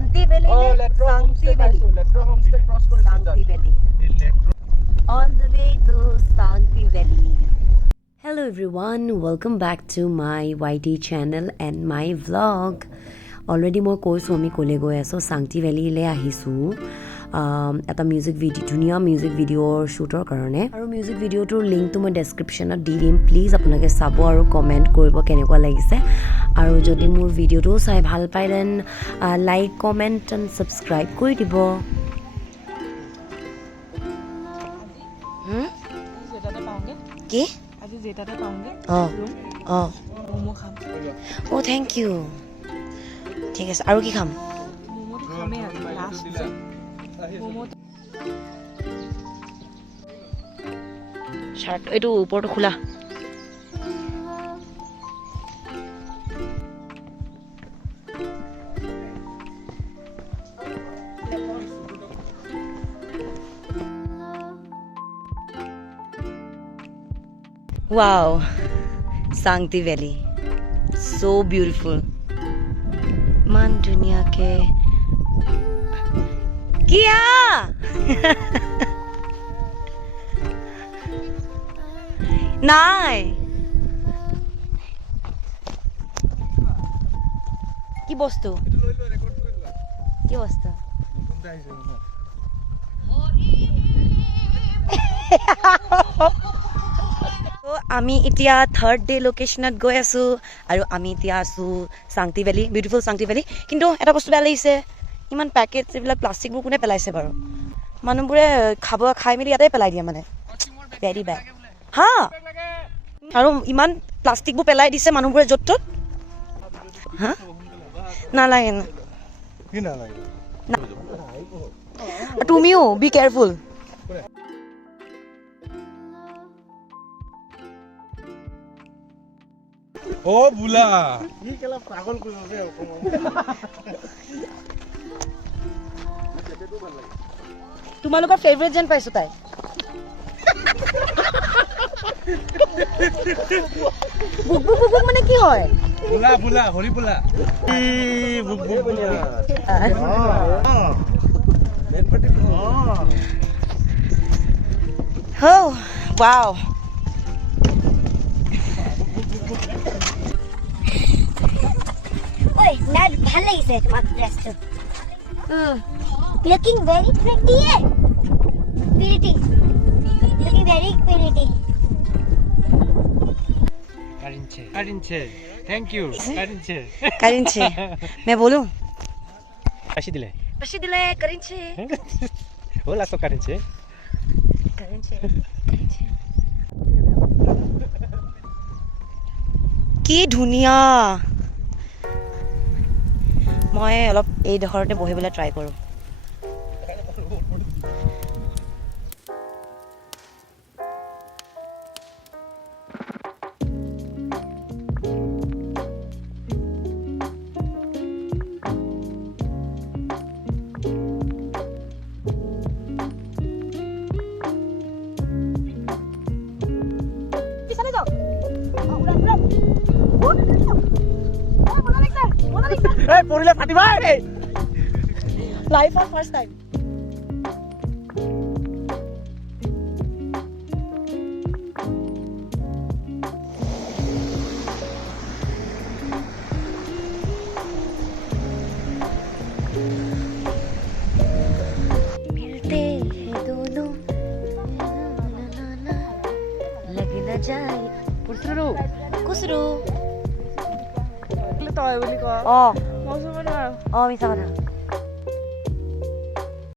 Santi Valley. Oh, Letro Santi Homestay Valley. Letro Homestay cross করে Santi Valley. On the way to Santi Valley. Hello everyone, welcome back to my YT channel and my vlog. Already মই কৈছোঁ আমি ক'লে গৈ আছোঁ Santi Valley লৈ আহিছোঁ এটা ধুনীয়া মিউজিক ভিডিঅ'ৰ শ্বুটৰ কাৰণে আৰু মিউজিক ভিডিঅ'টোৰ লিংকটো মই ডেছক্ৰিপশ্যনত দি দিম প্লিজ আপোনালোকে চাব আৰু কমেণ্ট কৰিব কেনেকুৱা লাগিছে আৰু যদি মোৰ ভিডিঅ'টো চাই ভাল পায় then like comment and subscribe কৰি দিব কি আজি জেটাতে পাওঁগে ম'ম' খাম অ' থেংক ইউ ঠিক আছে আৰু কি খাম ম'ম'টো খামেই আজি লাষ্ট ম'ম' চাৰ্ট এইটো ওপৰটো খোলা Wow, Santi Valley, so beautiful. Man dunia ke Kia Nai কি বস্তু কি বস্তু আমি এতিয়া থাৰ্ড ডে লোকেশ্যনত গৈ আছোঁ আৰু আমি এতিয়া আছোঁ Santi Valley beautiful Santi Valley কিন্তু এটা বস্তু বেয়া লাগিছে ইমান পেকেট এইবিলাক প্লাষ্টিকবোৰ কোনে পেলাইছে বাৰু মানুহবোৰে খাই মেলি ইয়াতে পেলাই দিয়ে মানে ভেৰি বেড হা আৰু ইমান প্লাষ্টিকবোৰ পেলাই দিছে মানুহবোৰে য'ত ত'ত হা নালাগে তুমিও বি কেয়াৰফুল ও বুলা ই কেলা পাগল কৰিছে তোমালোকৰ ফেভৰেট যেন পাইছো তাই বুক বুক বুক মানে কি হয় বুলা বুলা হৰি বুলা ই বুক বুক বুলা মেনপটি হো ওয়াও Oi, Dad, ভাল লাগিছে তোমাক ড্ৰেছটো looking very pretty pretty looking very pretty কারিনছে থ্যাংক ইউ करिंचे मैं बोलूं কাশি দিলে करिंचे হোলা তো কারিনছে কি ধুনীয়া মই অলপ এই ডখৰতে বহিবলৈ ট্ৰাই কৰোঁ পড়িলে ফাটিবা লাইফ ফার্স্ট টাইম मिलते हैं दोनों लग न जाए कुसरू তই বুলি ক অ মই চব নোৱাৰো মিছা কথা